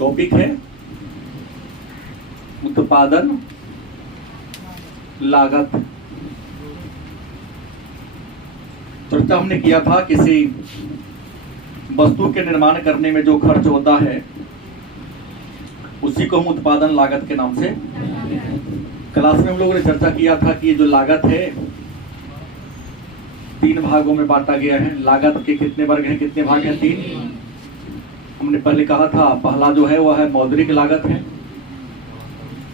Topic है उत्पादन लागत। चर्चा हमने किया था किसी वस्तु के निर्माण करने में जो खर्च होता है उसी को हम उत्पादन लागत के नाम से क्लास में हम लोगों ने चर्चा किया था कि ये जो लागत है 3 भागों में बांटा गया है। लागत के कितने वर्ग हैं, कितने भाग हैं? 3। हमने पहले कहा था पहला जो है वह है मौद्रिक लागत है,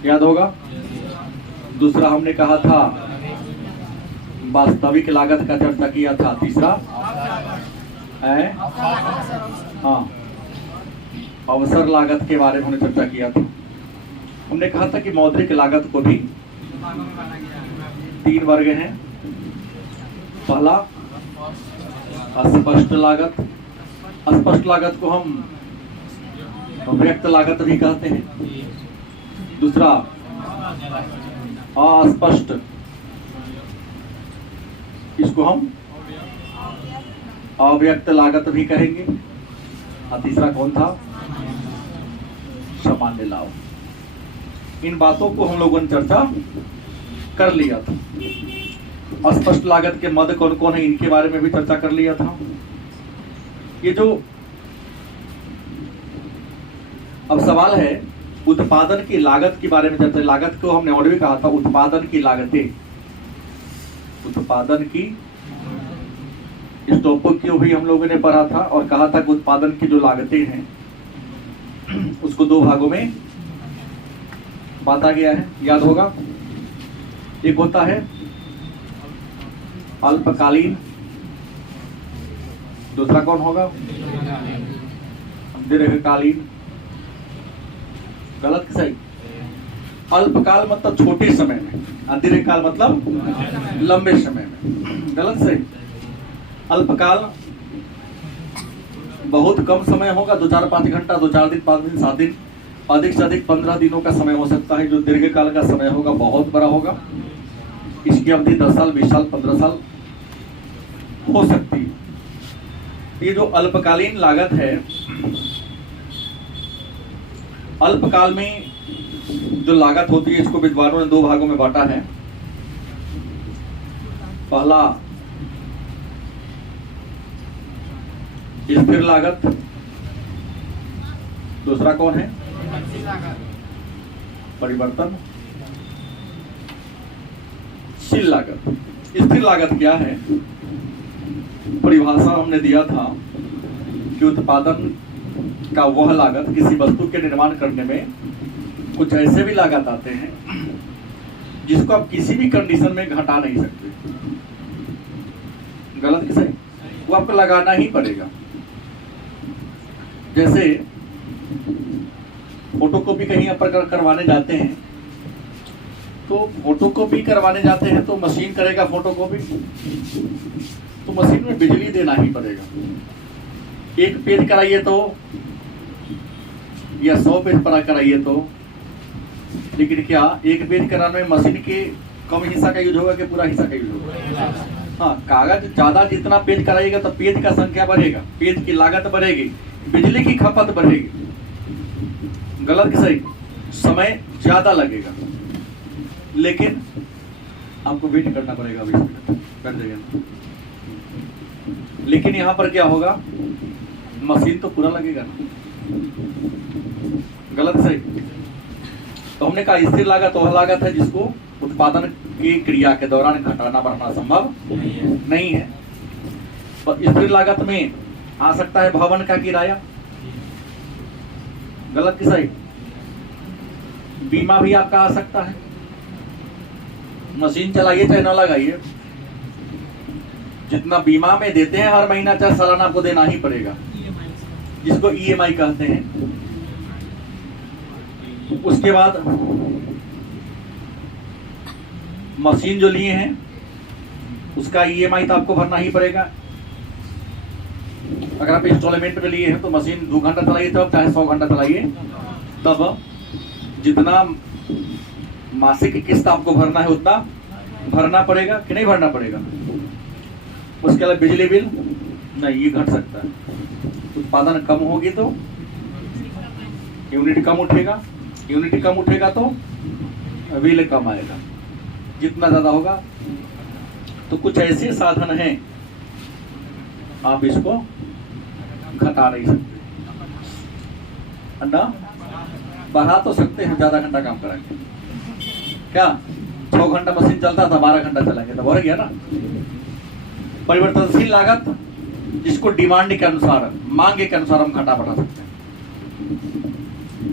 याद होगा। दूसरा हमने कहा था वास्तविक लागत का चर्चा किया था। तीसरा है अवसर लागत के बारे में हमने चर्चा किया था। हमने कहा था कि मौद्रिक लागत को भी 3 वर्ग हैं। पहला अस्पष्ट लागत, अस्पष्ट लागत को हम व्यक्त लागत भी कहते हैं। दूसरा अस्पष्ट, इसको हम अव्यक्त लागत भी कहेंगे। और तीसरा कौन था? सामान्य लाभ। इन बातों को हम लोगों ने चर्चा कर लिया था। अस्पष्ट लागत के मद कौन कौन है इनके बारे में भी चर्चा कर लिया था। ये जो अब सवाल है उत्पादन की लागत के बारे में चर्चा। लागत को हमने और भी कहा था उत्पादन की लागतें, उत्पादन की इस टॉपिक को भी हम लोगों ने पढ़ा था और कहा था कि उत्पादन की जो लागतें हैं उसको 2 भागों में बांटा गया है, याद होगा। एक होता है अल्पकालीन, दूसरा कौन होगा? दीर्घकालीन। गलत कि सही? अल्पकाल मतलब छोटे समय में और दीर्घकाल मतलब लंबे समय में। गलत सही? अल्पकाल बहुत कम समय होगा, 2-4-5 घंटा, 2-4 दिन, 5 दिन, 7 दिन, अधिक से अधिक 15 दिनों का समय हो सकता है। जो दीर्घकाल का समय होगा बहुत बड़ा होगा, इसकी अवधि 10 साल, 20 साल, 15 साल हो सकती है। ये जो अल्पकालीन लागत है, अल्पकाल में जो लागत होती है इसको विद्वानों ने 2 भागों में बांटा है। पहला स्थिर लागत, दूसरा कौन है? परिवर्तनशील लागत। स्थिर लागत क्या है? परिभाषा हमने दिया था कि उत्पादन का वह लागत, किसी वस्तु के निर्माण करने में कुछ ऐसे भी लागत आते हैं जिसको आप किसी भी कंडीशन में घटा नहीं सकते। गलत कि सही? वो आपको लगाना ही पड़ेगा। जैसे फोटोकॉपी कहीं पर करवाने जाते हैं तो फोटोकॉपी करवाने जाते हैं तो मशीन करेगा फोटोकॉपी, तो मशीन में बिजली देना ही पड़ेगा। 1 पेज कराइए तो या 100 पेज पर कराइए तो, लेकिन क्या 1 पेज कराने में मशीन के कम हिस्सा का यूज होगा कि पूरा हिस्सा का यूज होगा? हाँ, कागज ज्यादा जितना पेज कराइएगा तो पेज का संख्या बढ़ेगा, पेज की लागत बढ़ेगी, बिजली की खपत बढ़ेगी। गलत कि सही? समय ज्यादा लगेगा, लेकिन आपको वेट करना पड़ेगा 20 मिनट कर देगा। लेकिन यहाँ पर क्या होगा? मशीन तो पूरा लगेगा ना। गलत सही? तो हमने कहा स्थिर लागत वह लागत है जिसको उत्पादन की क्रिया के दौरान घटाना बढ़ाना संभव नहीं है। तो स्थिर लागत में आ सकता है भवन का किराया। गलत कि सही? बीमा भी आपका आ सकता है। मशीन चलाइए चाहे ना लगाइए, जितना बीमा में देते हैं हर महीना चाहे सालाना आपको देना ही पड़ेगा, जिसको ईएमआई कहते हैं। उसके बाद मशीन जो लिए हैं उसका ईएमआई तो आपको भरना ही पड़ेगा। अगर आप इंस्टॉलमेंट में लिए हैं तो मशीन 2 घंटा चलाइए तब, चाहे 100 घंटा चलाइए तब, जितना मासिक किस्त आपको भरना है उतना भरना पड़ेगा कि नहीं भरना पड़ेगा। उसके अलावा बिजली बिल नहीं, ये घट सकता है। उत्पादन कम होगी तो यूनिट कम उठेगा, यूनिट कम उठेगा तो व्हील कम आएगा, जितना ज्यादा होगा। तो कुछ ऐसे साधन हैं आप इसको घटा नहीं सकते ना, बढ़ा तो सकते हैं, ज्यादा घंटा काम कराएंगे क्या? 6 घंटा मशीन चलता था, 12 घंटा चलाएंगे तो बढ़ गया ना। परिवर्तनशील लागत जिसको डिमांड के अनुसार, मांग के अनुसार हम घटा बढ़ा सकते हैं।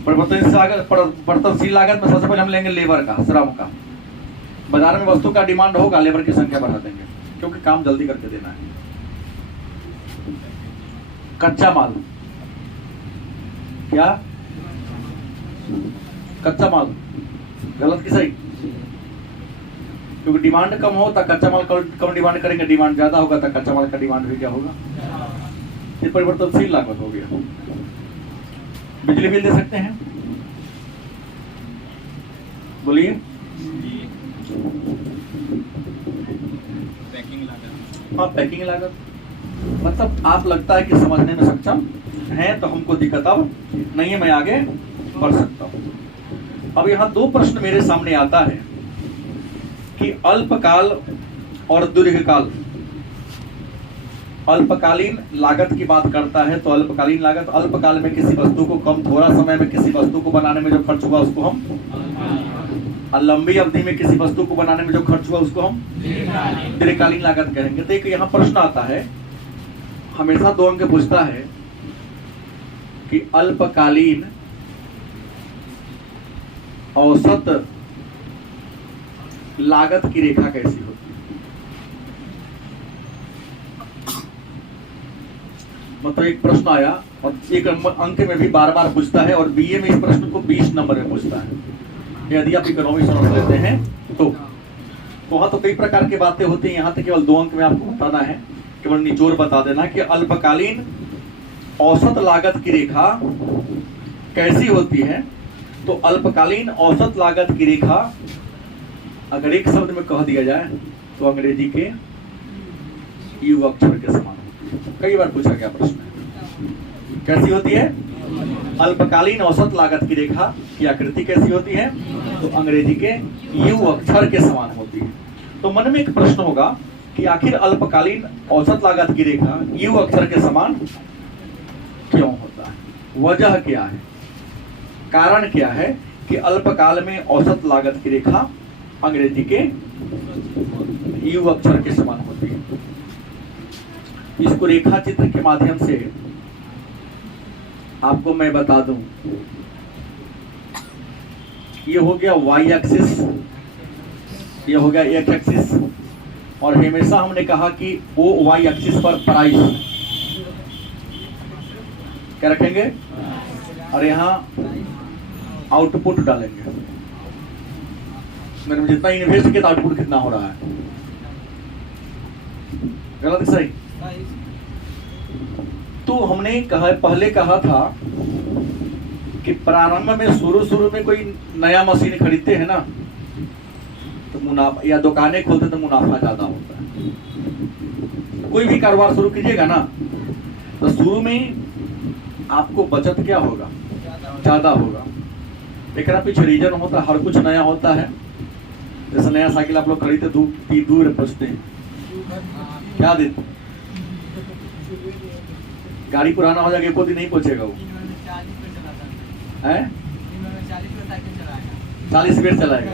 परिवर्तनशील लागत में सबसे पहले हम लेंगे लेबर का, श्रम का। बाजार में वस्तु का डिमांड होगा, लेबर की संख्या बढ़ा देंगे क्योंकि काम जल्दी करके देना है। कच्चा माल, क्या कच्चा माल गलत की सही? क्योंकि डिमांड कम हो तो कच्चा माल कम डिमांड करेंगे, डिमांड ज्यादा होगा तो कच्चा माल का डिमांड भी क्या होगा? ये परिवर्तनशील लागत हो गया। बिजली बिल दे सकते हैं, बोलिए। हाँ, पैकिंग लागत मतलब आप लगता है कि समझने में सक्षम हैं तो हमको दिक्कत अब नहीं है, मैं आगे बढ़ सकता हूँ। अब यहाँ 2 प्रश्न मेरे सामने आता है कि अल्पकाल और दीर्घकाल। अल्पकालीन लागत की बात करता है तो अल्पकालीन लागत, अल्पकाल में किसी वस्तु को कम थोड़ा समय में किसी वस्तु को बनाने में जो खर्च हुआ उसको हम, और लंबी अवधि में किसी वस्तु को बनाने में जो खर्च हुआ उसको हम दीर्घकालीन लागत कहेंगे। तो एक यहाँ प्रश्न आता है, हमेशा 2 अंक पूछता है कि अल्पकालीन औसत लागत की रेखा कैसी होती है? मतलब एक प्रश्न आया और एक अंक में भी बार बार पूछता है, और बीए में इस प्रश्न को 20 नंबर में पूछता है यदि आप इकोनॉमिक्स ऑनर्स लेते हैं तो। वहां तो कई प्रकार की बातें होती हैं, यहाँ तक केवल 2 अंक में आपको बताना है, केवल निचोड़ बता देना कि अल्पकालीन औसत लागत की रेखा कैसी होती है। तो अल्पकालीन औसत लागत की रेखा अगर एक शब्द में कह दिया जाए तो अंग्रेजी के यू अक्षर के समान होती है। कई बार पूछा गया प्रश्न है, कैसी होती है? अल्पकालीन औसत लागत की रेखा की आकृति कैसी होती है? तो अंग्रेजी के यू अक्षर के समान होती है। तो मन में एक प्रश्न होगा कि आखिर अल्पकालीन औसत लागत की रेखा यू अक्षर के समान क्यों होता है? वजह क्या है, कारण क्या है कि अल्पकाल में औसत लागत की रेखा अंग्रेजी के यू अक्षर के समान होती है? इसको रेखा चित्र के माध्यम से आपको मैं बता दूं। ये हो गया वाई एक्सिस, ये हो गया एक्स एक्सिस, और हमेशा हमने कहा कि ओ वाई एक्सिस पर प्राइस क्या रखेंगे, और यहाँ आउटपुट डालेंगे। मैंने जितना इन्वेस्ट किया आउटपुट कितना हो रहा है, गलत सही? तो हमने पहले कहा था कि प्रारंभ में शुरू में कोई नया मशीन खरीदते हैं ना तो मुनाफा, या दुकानें खोलते तो मुनाफा ज्यादा होता है। कोई भी कारोबार शुरू कीजिएगा ना तो शुरू में आपको बचत क्या होगा? ज्यादा होगा। एक पीछे रीजन होता है, हर कुछ नया होता है। जैसे नया साइकिल आप लोग खरीदते दूर पहुंचते हैं, क्या देते? गाड़ी पुराना हो जाएगा, एको दिन नहीं पहुंचेगा वो है, 40 बेर चलाएगा।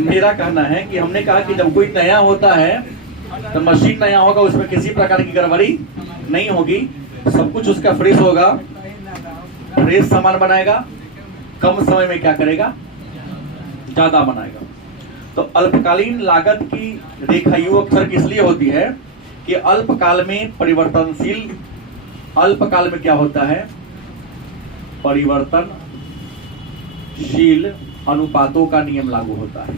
मेरा कहना है कि हमने कहा कि जब कोई नया होता है तो मशीन नया होगा, उसमें किसी प्रकार की गड़बड़ी नहीं होगी, सब कुछ उसका फ्रेश होगा, फ्रेश सामान बनाएगा, कम समय में क्या करेगा? ज्यादा बनाएगा। तो अल्पकालीन लागत की रेखा यू अक्षर किस लिए होती है कि अल्पकाल में परिवर्तनशील, अल्पकाल में क्या होता है? परिवर्तनशील अनुपातों का नियम लागू होता है।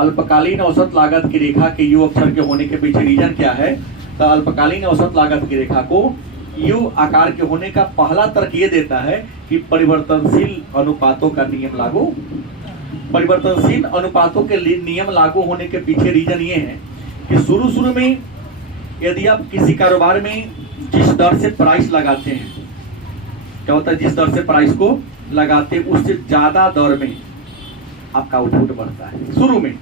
अल्पकालीन औसत लागत की रेखा के यू अक्षर के होने के पीछे रीजन क्या है? तो अल्पकालीन औसत लागत की रेखा को यू आकार के होने का पहला तर्क ये देता है कि परिवर्तनशील अनुपातों का नियम लागू परिवर्तनशील अनुपातों के लिए नियम लागू होने के पीछे रीजन ये है कि शुरू में यदि आप किसी कारोबार में जिस दर से प्राइस लगाते हैं, क्या होता है, जिस दर से प्राइस को लगाते हैं उससे ज्यादा दर में आपका आउटपुट बढ़ता है। शुरू में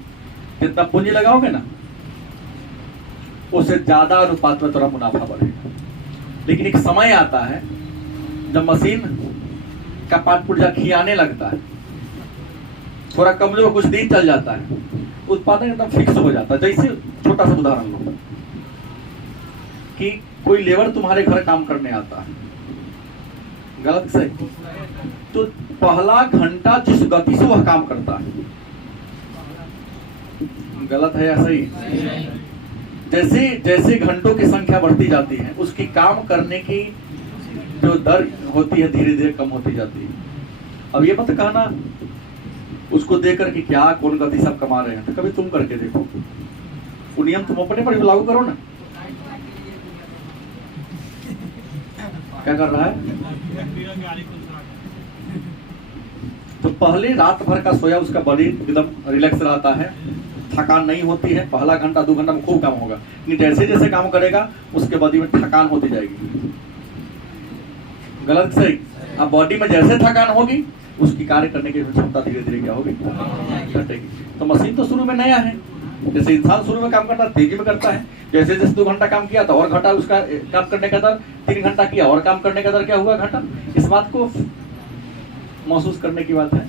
जितना पूंजी लगाओगे ना उससे ज्यादा अनुपात में थोड़ा मुनाफा बढ़ेगा। लेकिन एक समय आता है जब मशीन का पार्ट पुर्जा खियाने लगता है, थोड़ा कमजोर कुछ दिन चल जाता है, उत्पादन एकदम फिक्स हो जाता है। जैसे छोटा सा उदाहरण लो कि कोई लेबर तुम्हारे घर काम करने आता है, गलत सही, तो पहला घंटा जिस गति से वह काम करता है, गलत है या सही? जैसे जैसे घंटों की संख्या बढ़ती जाती है उसकी काम करने की जो दर होती है धीरे धीरे कम होती जाती है। अब ये मत कहना उसको देख कर कि क्या कौन गति सब कमा रहे हैं, तो कभी तुम करके देखो, वो नियम तुम अपने पर लागू करो ना। क्या कर रहा है? तो पहले रात भर का सोया उसका बॉडी एकदम रिलैक्स रहता है, थकान नहीं होती है, पहला घंटा 2 घंटा में खूब काम होगा। लेकिन जैसे जैसे काम करेगा उसके बॉडी में थकान होती जाएगी, गलत सही? अब बॉडी में जैसे थकान होगी उसकी कार्य करने की क्षमता धीरे धीरे क्या होगी, घटेगी। तो मशीन तो शुरू में नया है, जैसे इंसान शुरू में काम करता है तेजी में करता है, जैसे जैसे 2 घंटा काम किया तो और घटा उसका काम करने का दर, 3 घंटा किया और काम करने का दर क्या हुआ, घटा। इस बात को महसूस करने की बात है।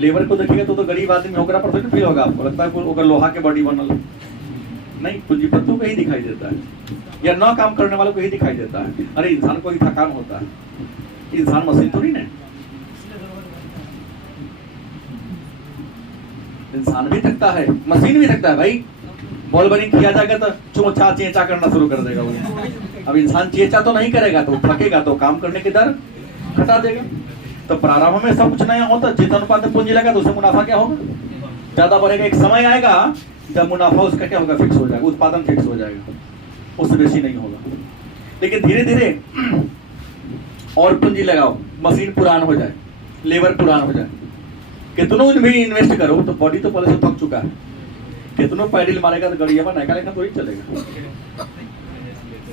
लेबर को देखिएगा तो गरीब आदमी होकर पर थोड़ी फील होगा, आपको लगता है अगर लोहा के बॉडी बनल नहीं, पूंजीपतियों को ही दिखाई देता है या न काम करने वालों को ही दिखाई देता है। अरे इंसान को ही थकान होता है, इंसान मशीन थोड़ी ना, इंसान भी थकता है, मशीन भी थकता है भाई। बॉल बरिंग किया जाएगा तो चोचा चेचा करना शुरू कर देगा वो। अब इंसान चेचा तो नहीं करेगा तो थकेगा तो काम करने की दर घटा देगा। तो प्रारंभ में सब कुछ नया होता, जितना अनुपात में पूंजी लगा तो उससे मुनाफा क्या होगा, ज्यादा बढ़ेगा। एक समय आएगा जब मुनाफा उसका क्या होगा, फिक्स हो जाएगा, उत्पादन फिक्स हो जाएगा, उससे बेसी नहीं होगा। लेकिन धीरे धीरे और पूंजी लगाओ, मशीन पुरान हो जाए, लेबर पुरान हो जाए, कितनों भी इन्वेस्ट करो तो बॉडी तो पहले से थक चुका है, कितनों पैडल मारेगा तो गड़िया में नैका लेखा तो ही चलेगा,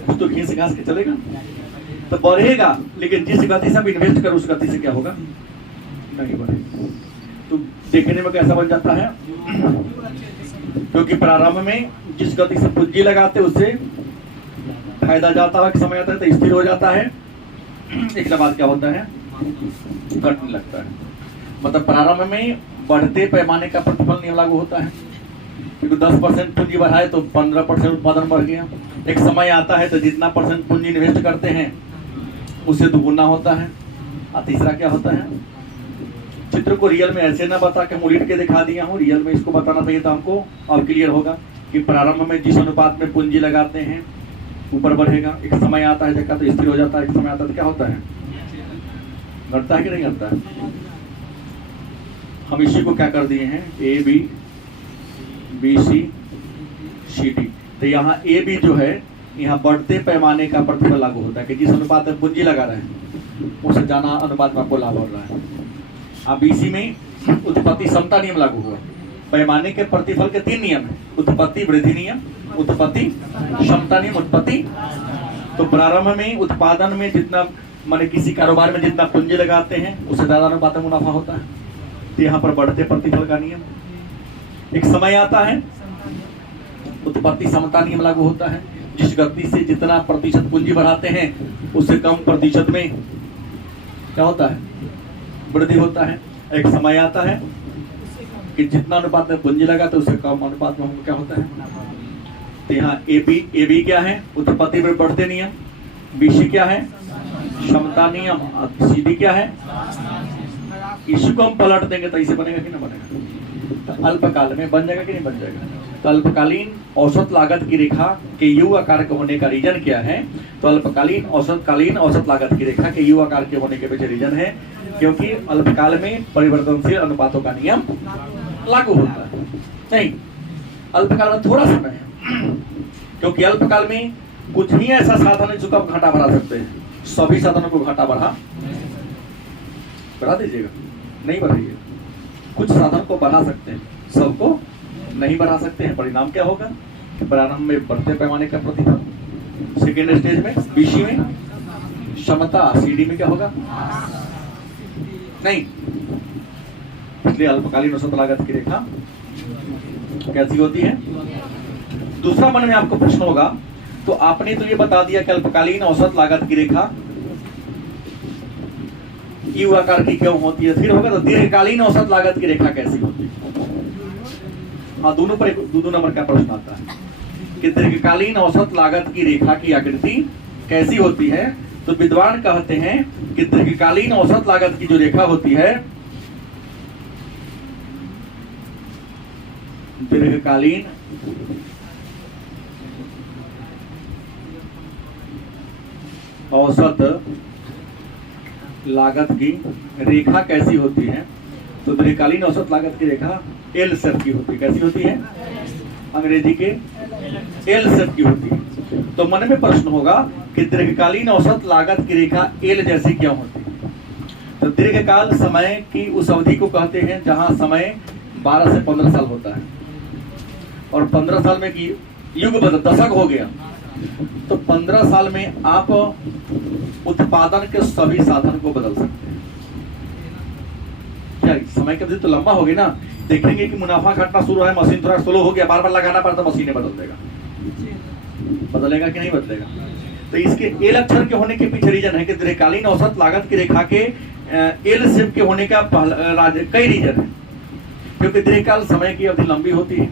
कुछ तो घीस घास के चलेगा तो बढ़ेगा। लेकिन जिस गति से आप इन्वेस्ट करो उस गति से क्या होगा, नहीं बढ़ेगा। तो देखने में कैसा बन जाता है, क्योंकि प्रारंभ में जिस गति से पूंजी लगाते उससे फायदा जाता है, समय आता है तो स्थिर हो जाता है, एक बाद क्या होता है, घटने लगता है। मतलब प्रारंभ में बढ़ते पैमाने का प्रतिफल नियम लागू होता है, क्योंकि 10% पूंजी बढ़ाए तो 15% उत्पादन बढ़ गया। एक समय आता है तो जितना परसेंट पूंजी इन्वेस्ट करते हैं उससे दुगुना होता है। और तीसरा क्या होता है, चित्र को रियल में ऐसे ना बता के उलट के दिखा दिया हूँ, रियल में इसको बताना चाहिए तो हमको और क्लियर होगा कि प्रारंभ में जिस अनुपात में पूंजी लगाते हैं ऊपर बढ़ेगा, एक समय आता है जगह तो स्थिर हो जाता है, एक समय आता है तो क्या होता है, घटता है कि नहीं घटता है। हम इसी को क्या कर दिए हैं, A B B C C D. तो यहाँ ए बी जो है यहाँ बढ़ते पैमाने का प्रतिफल लागू होता है कि जिस अनुपात में पूंजी लगा रहे हैं उससे ज्यादा अनुपात में आपको लाभ हो रहा है। अब बीसी में उत्पत्ति समता नियम लागू हुआ, पैमाने के प्रतिफल के 3 नियम है, उत्पत्ति वृद्धि नियम, उत्पत्ति क्षमता नियम, उत्पत्ति। तो प्रारंभ में उत्पादन में जितना माने किसी कारोबार में जितना पूंजी लगाते हैं उससे ज्यादा अनुपात में मुनाफा होता है, तो यहाँ पर बढ़ते प्रतिफल का नियम। एक समय आता है उत्पत्ति समता नियम लागू होता है, जिस गति से जितना प्रतिशत पूंजी बढ़ाते हैं उससे कम प्रतिशत में क्या होता है, वृद्धि होता है। एक समय आता है कि जितना अनुपात में पूंजी लगा तो उससे कम अनुपात में हमको क्या होता है। तो यहाँ ए बी क्या है, उत्पत्ति में बढ़ते नियम, बीसी क्या है, क्षमता नियम, सी डी क्या है। इसी को हम पलट देंगे तो इसे बनेगा कि नहीं बनेगा, तो अल्पकाल में बन जाएगा कि नहीं बन जाएगा। तो अल्पकालीन औसत लागत की रेखा के यू आकार के होने का रीजन क्या है, तो अल्पकालीन औसत लागत की रेखा के यू आकार के होने के पीछे रीजन है क्योंकि अल्पकाल में परिवर्तनशील अनुपातों का नियम लागू होता है। नहीं, अल्पकाल में थोड़ा समय है क्योंकि अल्पकाल में कुछ ही ऐसा साधन है जो कब घाटा बढ़ा सकते हैं, सभी साधनों को घाटा बढ़ा दीजिएगा, नहीं बढ़ाइए। कुछ साधन को बढ़ा सकते हैं, सबको नहीं बढ़ा सकते हैं। परिणाम क्या होगा? प्रारंभ में बढ़ते पैमाने का प्रतिफल, सेकेंड स्टेज में बीसी में क्षमता, सीडी में क्या होगा? नहीं। इसलिए अल्पकालीन औसत लागत की रेखा कैसी होती है? दूसरा मन में आपको प्रश्न होगा, तो आपने तो ये बता दिया कि अल्पकालीन औसत लागत की रेखा यू आकार की क्यों होती है, फिर होगा तो दीर्घकालीन औसत लागत की रेखा कैसी होती है? हाँ, दोनों पर दो नंबर का प्रश्न आता है कि दीर्घकालीन औसत लागत की रेखा की आकृति कैसी होती है। तो विद्वान कहते हैं कि दीर्घकालीन औसत लागत की जो रेखा होती है, दीर्घकालीन औसत लागत की रेखा कैसी होती है? तो दीर्घकालीन औसत लागत की रेखा एल शेप की होती है। कैसी होती है? अंग्रेजी के एल शेप की होती है। तो मन में प्रश्न होगा कि दीर्घकालीन औसत लागत की रेखा एल जैसी क्यों होती है? तो दीर्घकाल समय की उस अवधि को कहते हैं जहां समय 12 से 15 साल होता है, और 15 साल में की युग बदल दशक हो गया, तो 15 साल में आप उत्पादन के सभी साधन को बदल सकते हैं। क्या समय की अवधि तो लंबा होगी ना? देखेंगे कि मुनाफा घटना शुरू है, मशीन थोड़ा स्लो हो गया, बार बार लगाना पड़ता, मशीनें बदल देगा, बदलेगा कि नहीं बदलेगा? तो इसके एल अक्षर के होने के पीछे रीजन है कि दीर्घकालीन औसत लागत की रेखा के एल शेप के होने का कई रीजन है। क्योंकि दीर्घकाल समय की अवधि लंबी होती है,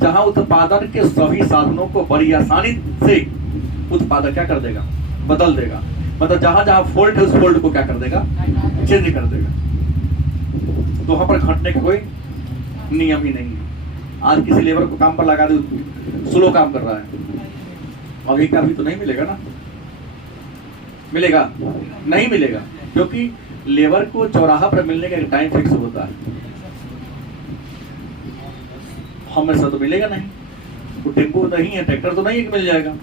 जहां उत्पादन के सभी साधनों को बड़ी आसानी से उत्पादक क्या कर देगा? बदल देगा। मतलब जहां जहां फॉल्ट है उस फॉल्ट को क्या कर देगा? चेंज कर देगा। तो वहां पर घटने का कोई नियम ही नहीं है। आज किसी लेबर को काम पर लगा दे, स्लो काम कर रहा है, अभी का अभी तो नहीं मिलेगा ना? मिलेगा? नहीं मिलेगा, क्योंकि लेबर को चौराहा पर मिलने का एक टाइम फिक्स होता है। हमेशा तो मिलेगा नहीं। वो टेम्पो नहीं है, ट्रैक्टर तो नहीं है कि मिल जाएगा।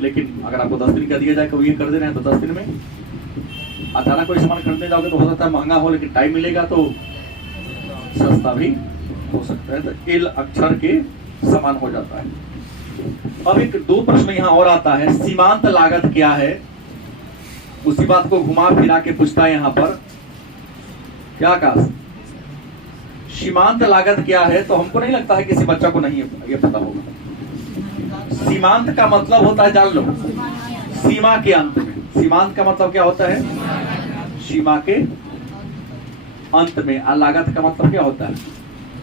लेकिन अगर आपको 10 दिन का दिया जाए, कभी ये कर दे रहे हैं तो 10 दिन में अचानक कोई सामान खरीदने जाओगे तो हो सकता है महंगा हो, लेकिन टाइम मिलेगा तो सस्ता भी हो सकता है। तो एल अक्षर के समान हो जाता है। अब एक दो प्रश्न यहाँ और आता है, सीमांत लागत क्या है? उसी बात को घुमा फिरा के पूछता है यहाँ पर। क्या कहा? सीमांत लागत क्या है? तो हमको नहीं लगता है किसी बच्चा को नहीं ये पता होगा। सीमांत का मतलब होता है, जान लो, सीमा के अंत में। सीमांत का मतलब क्या होता है? सीमा के अंत में। और लागत का मतलब क्या होता है?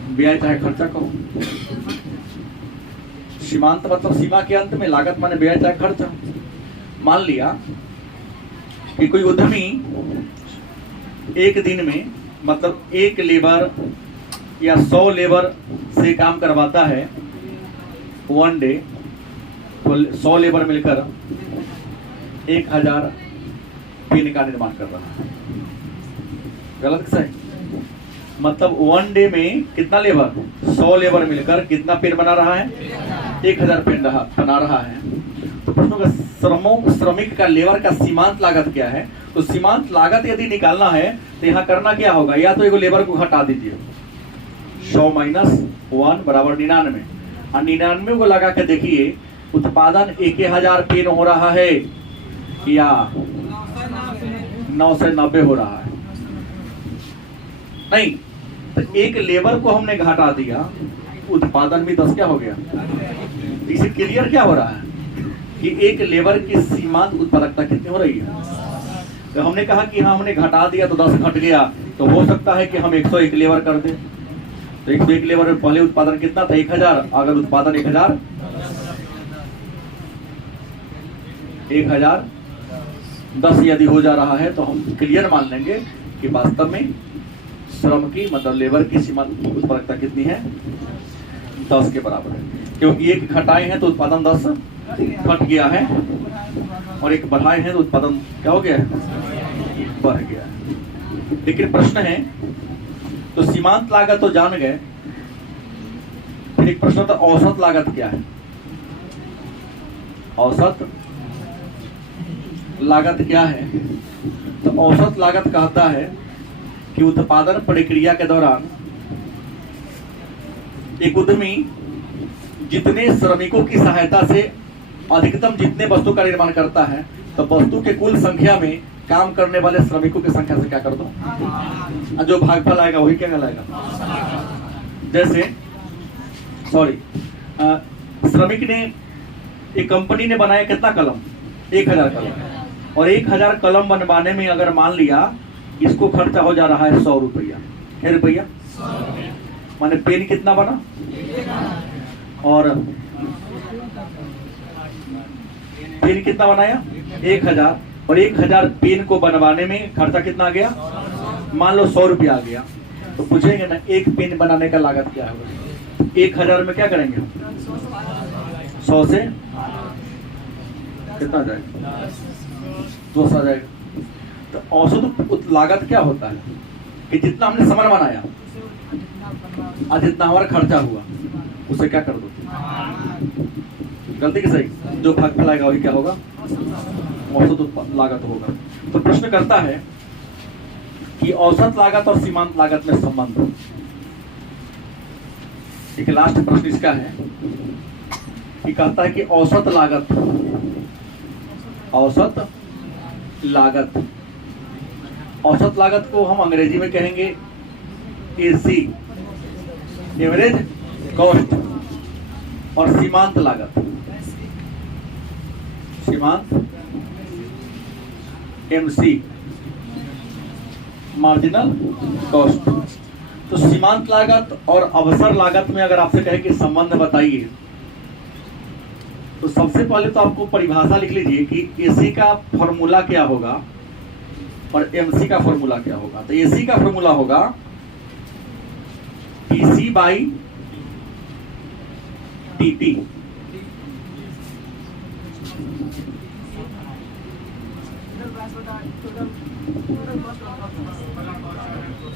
व्यय चाहे खर्चा कहो। सीमांत मतलब सीमा के अंत में, लागत माने व्यय चाहे खर्चा। मान लिया कि कोई उद्यमी एक दिन में, मतलब एक लेबर या 100 लेबर से काम करवाता है वन डे, तो 100 लेबर मिलकर 1000 पेन का निर्माण कर रहा है। गलत सही? मतलब वन डे में कितना लेबर? 100 लेबर मिलकर कितना पेन बना रहा है? 1000 पेन बना रहा है। तो प्रश्नों का श्रमिक का, लेबर का सीमांत लागत क्या है? तो सीमांत लागत यदि निकालना है तो यहाँ करना क्या होगा? या तो एक लेबर को घटा दीजिए, 100 - 1 बराबर 99, और 99 को लगा के देखिए उत्पादन 1000 पेन हो रहा है या 990 हो रहा है? नहीं, तो एक लेबर को हमने घटा दिया, उत्पादन भी 10 क्या हो गया? इसे क्लियर क्या हो रहा है कि एक लेबर की सीमांत उत्पादकता कितनी हो रही है? तो हमने कहा कि हाँ, हमने घटा दिया तो 10 घट गया, तो हो सकता है कि हम 101 लेबर कर दें। तो 101 लेबर में पहले उत्पादन कितना था? 1000। अगर उत्पादन 1010 यदि हो जा रहा है तो हम क्लियर मान लेंगे कि वास्तव में श्रम की, मतलब लेबर की सीमांत उत्पादकता कितनी है? 10 के बराबर है। क्योंकि एक घटाए हैं तो उत्पादन 10 घट गया है, और एक बढ़ाए हैं तो उत्पादन क्या हो गया है? बढ़ गया है। लेकिन प्रश्न है, तो सीमांत लागत तो जान गए, फिर एक प्रश्न था औसत लागत क्या है? औसत लागत क्या है? तो औसत लागत कहता है कि उत्पादन प्रक्रिया के दौरान एक उद्यमी जितने श्रमिकों की सहायता से अधिकतम जितने वस्तु का निर्माण करता है, तो वस्तु के कुल संख्या में काम करने वाले श्रमिकों की संख्या से क्या कर दो, जो भागफल आएगा वही क्या कहलाएगा। जैसे श्रमिक ने, एक कंपनी ने बनाया कितना कलम, 1000 कलम, और 1000 कलम बनवाने में अगर मान लिया इसको खर्चा हो जा रहा है 100 रुपया, है रुपया, माने पेन कितना बना, और पेन कितना बनाया 1000, और 1000 पेन को बनवाने में खर्चा कितना आ गया, मान लो 100 रुपया आ गया। तो पूछेंगे ना एक पेन बनाने का लागत क्या होगा, 1000 में क्या करेंगे, 100 से कितना जाएगा, 200 आ जाएगा। तो औसत लागत क्या होता है कि जितना हमने सामान बनाया और जितना हमारा खर्चा हुआ उसे क्या कर दो, गलती की सही, जो भागफल आएगा वही क्या होगा, औसत लागत होगा। तो प्रश्न करता है कि औसत लागत और सीमांत लागत में संबंध। एक लास्ट प्रश्न इसका है कि कहता है कि औसत लागत, औसत लागत को हम अंग्रेजी में कहेंगे एसी, एवरेज कॉस्ट, और सीमांत लागत, सीमांत एमसी, मार्जिनल कॉस्ट। तो सीमांत लागत और अवसर लागत में अगर आपसे कहे कि संबंध बताइए, तो सबसे पहले तो आपको परिभाषा लिख लीजिए कि एसी का फॉर्मूला क्या होगा और एमसी का फॉर्मूला क्या होगा। तो एसी का फॉर्मूला होगा टीसी बाई टीपी,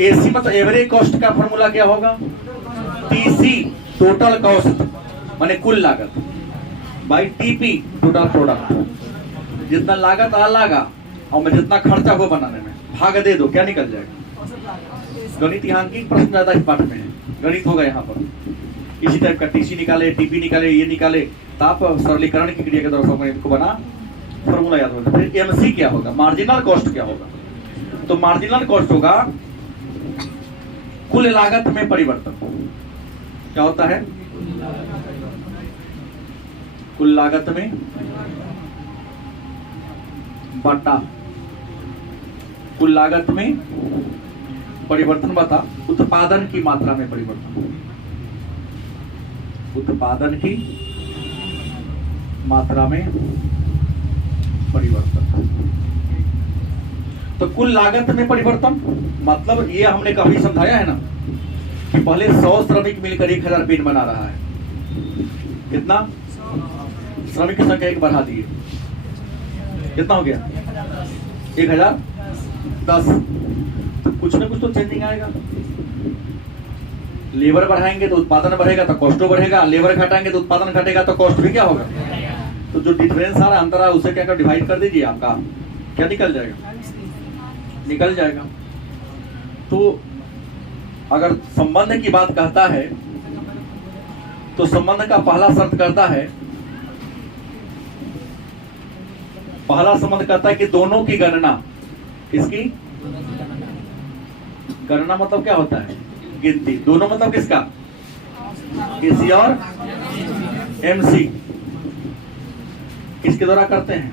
एसी मतलब एवरेज कॉस्ट का फॉर्मूला क्या होगा, टीसी टोटल कॉस्ट माने कुल लागत, बाई टीपी टोटल प्रोडक्ट, जितना लागत आ लगा और मैं जितना खर्चा हो बनाने में भाग दे दो, क्या निकल जाएगा। गणित यहाँ की प्रश्न ज्यादा इस पाठ में है, गणित होगा यहाँ पर इसी टाइप का, टीसी निकाले, टीपी निकाले, ये निकाले, तो आप सरलीकरण की क्रिया के द्वारा इनको बना फॉर्मूला याद होगा। फिर एमसी क्या होगा, मार्जिनल कॉस्ट क्या होगा। तो मार्जिनल कॉस्ट होगा कुल लागत में परिवर्तन, क्या होता है, कुल लागत में बटा कुल लागत में परिवर्तन बता उत्पादन की मात्रा में परिवर्तन, उत्पादन की मात्रा में परिवर्तन। तो कुल लागत में परिवर्तन मतलब ये हमने कभी समझाया है ना कि पहले 100 श्रमिक मिलकर 1000 पेन बना रहा है, कितना श्रमिक की संख्या एक बढ़ा दिए, कितना हो गया 1010। तो कुछ ना कुछ तो चेंजिंग आएगा, लेबर बढ़ाएंगे तो उत्पादन बढ़ेगा तो कॉस्टो बढ़ेगा, लेबर घटाएंगे तो उत्पादन घटेगा तो कॉस्ट भी क्या होगा। तो जो डिफरेंस आ रहा है, अंतर आ रहा है, उसे क्या कर डिवाइड कर दीजिए, आपका क्या निकल जाएगा, निकल जाएगा। तो अगर संबंध की बात कहता है तो संबंध का पहला शर्त करता है, पहला संबंध कहता है कि दोनों की गणना, किसकी गणना मतलब क्या होता है, गिनती, दोनों मतलब किसका, एसी और एमसी, किसके द्वारा करते हैं,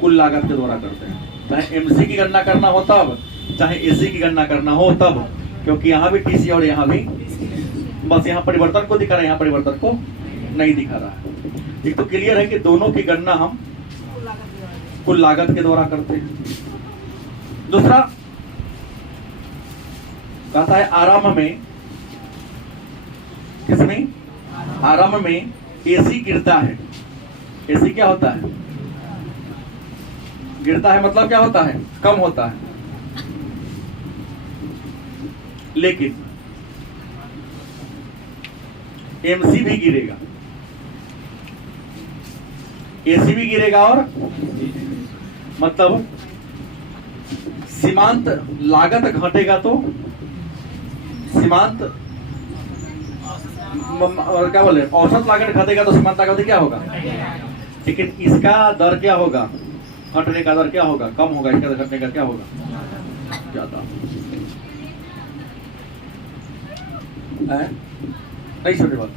कुल लागत के द्वारा करते हैं। चाहे एमसी की गणना करना हो तब, चाहे एसी की गणना करना हो तब, क्योंकि यहाँ भी टीसी और यहाँ भी, बस यहाँ परिवर्तन को दिखा रहा है, यहाँ परिवर्तन को नहीं दिखा रहा है। एक तो क्लियर है कि दोनों की गणना हम कुल लागत के द्वारा करते हैं। दूसरा कहता है आरंभ में, किसमें, आरंभ में एसी गिरता है। एसी क्या होता है, गिरता है मतलब क्या होता है, कम होता है। लेकिन एमसी भी गिरेगा, एसी भी गिरेगा, और मतलब सीमांत लागत घटेगा तो सीमांत और क्या बोले औसत लागत घटेगा तो सीमांत लागत क्या होगा। लेकिन इसका दर क्या होगा, घटने का दर क्या होगा, कम होगा। इसका घटने का क्या होगा, ज्यादा। नहीं समझे बात।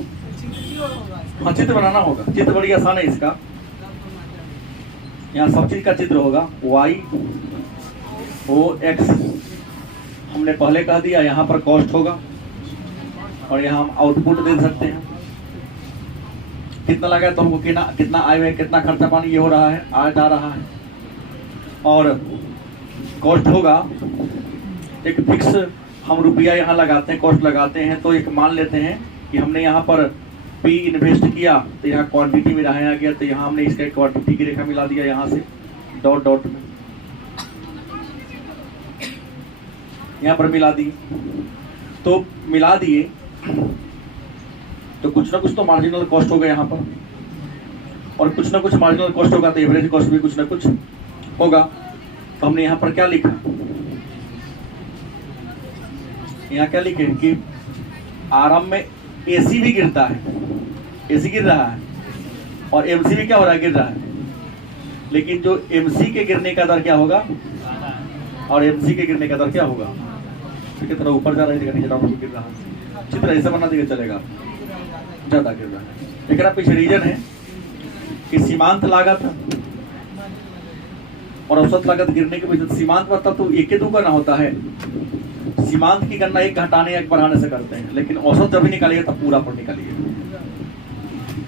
हाँ, चित्र बनाना होगा। चित्र बड़ी आसान है इसका। यहाँ सब चीज का चित्र होगा। y o x हमने पहले कह दिया। यहाँ पर कॉस्ट होगा और यहाँ हम आउटपुट दे सकते हैं। कितना लगा तो हमको कितना आय व्यय, कितना खर्चा पानी ये हो रहा है, आ जा रहा है। और कॉस्ट होगा एक फिक्स, हम रुपया यहाँ लगाते हैं, कॉस्ट लगाते हैं। तो एक मान लेते हैं कि हमने यहाँ पर P इन्वेस्ट किया तो यहाँ क्वांटिटी में रहा गया, तो यहाँ हमने इसका क्वांटिटी की रेखा मिला दिया यहाँ से डॉट डॉट में, यहाँ पर मिला दिए। तो मिला दिए तो कुछ ना कुछ तो मार्जिनल कॉस्ट होगा यहाँ पर, और कुछ ना कुछ मार्जिनल कॉस्ट होगा तो एवरेज कॉस्ट भी कुछ ना कुछ होगा। तो हमने यहाँ पर क्या लिखा, यहाँ क्या लिखे कि आरंभ में एसी भी गिरता है, एसी गिर रहा है, और एमसी भी क्या हो रहा है, गिर रहा है। लेकिन जो एमसी के गिरने का दर क्या होगा और एमसी के गिरने का दर क्या होगा, तो तरह ऊपर जा रहा है, नीचे गिर रहा है। चित्र ऐसा बना देगा चलेगा, ज्यादा गिर रहा है। लेकिन आप पीछे रीजन है कि सीमांत लागत और औसत लागत गिरने के वजह से सीमांत मतलब तो एक के दो करना होता है। सीमांत की गणना एक घटाने एक बढ़ाने से करते हैं, लेकिन औसत जब भी निकालिए तब पूरा पर निकालिए।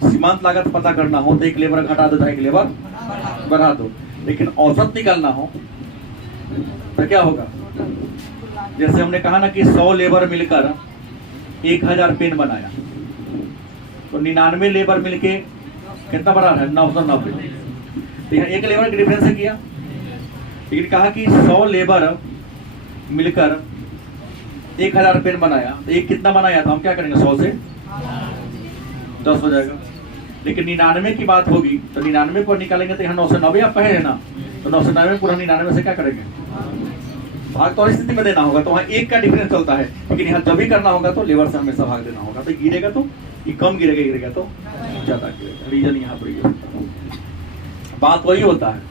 सीमांत लागत पता करना हो तो एक लेबर घटा दो, एक लेबर बढ़ा दो। लेकिन औसत निकालना हो तो क्या होगा, जैसे हमने कहा ना कि 100 लेबर मिलकर 1000 पेन बनाया, तो 99 लेबर मिलके कितना बना है, 990। तो यहाँ एक लेबर की डिफरेंस है किया। लेकिन कहा कि 100 लेबर मिलकर 1000 पेन बनाया, तो एक कितना बनाया, तो हम क्या करेंगे 100 से 10 हो जाएगा। लेकिन 99 की बात होगी तो 99 को निकालेंगे तो यहाँ 990 आप कहे है ना, तो 990 पूरा 99 से क्या करेंगे, भाग तो और स्थिति में देना होगा। तो वहाँ एक का डिफरेंस चलता है, लेकिन यहाँ जब भी करना होगा तो लेबर से हमेशा भाग देना होगा। तो गिरेगा तो ये कम गिरेगा तो ज्यादा गिरेगा। रीजन यहाँ पर ये होता है, बात वही होता है,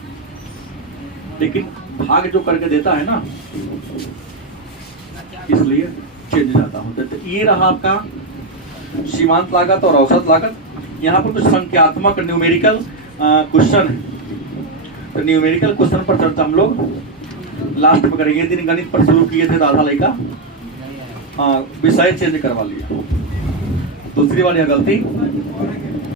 लेकिन भाग जो करके देता है ना, इसलिए चेंज जाता होता है। तो ये रहा आपका सीमांत लागत और औसत लागत। यहाँ पर कुछ संख्यात्मक न्यूमेरिकल क्वेश्चन है। तो न्यूमेरिकल क्वेश्चन पर चर्चा हम लोग लास्ट में करेंगे। दिन गणित पर शुरू किए थे तो आधा लड़का विषय चेंज करवा लिया। दूसरी वाली गलती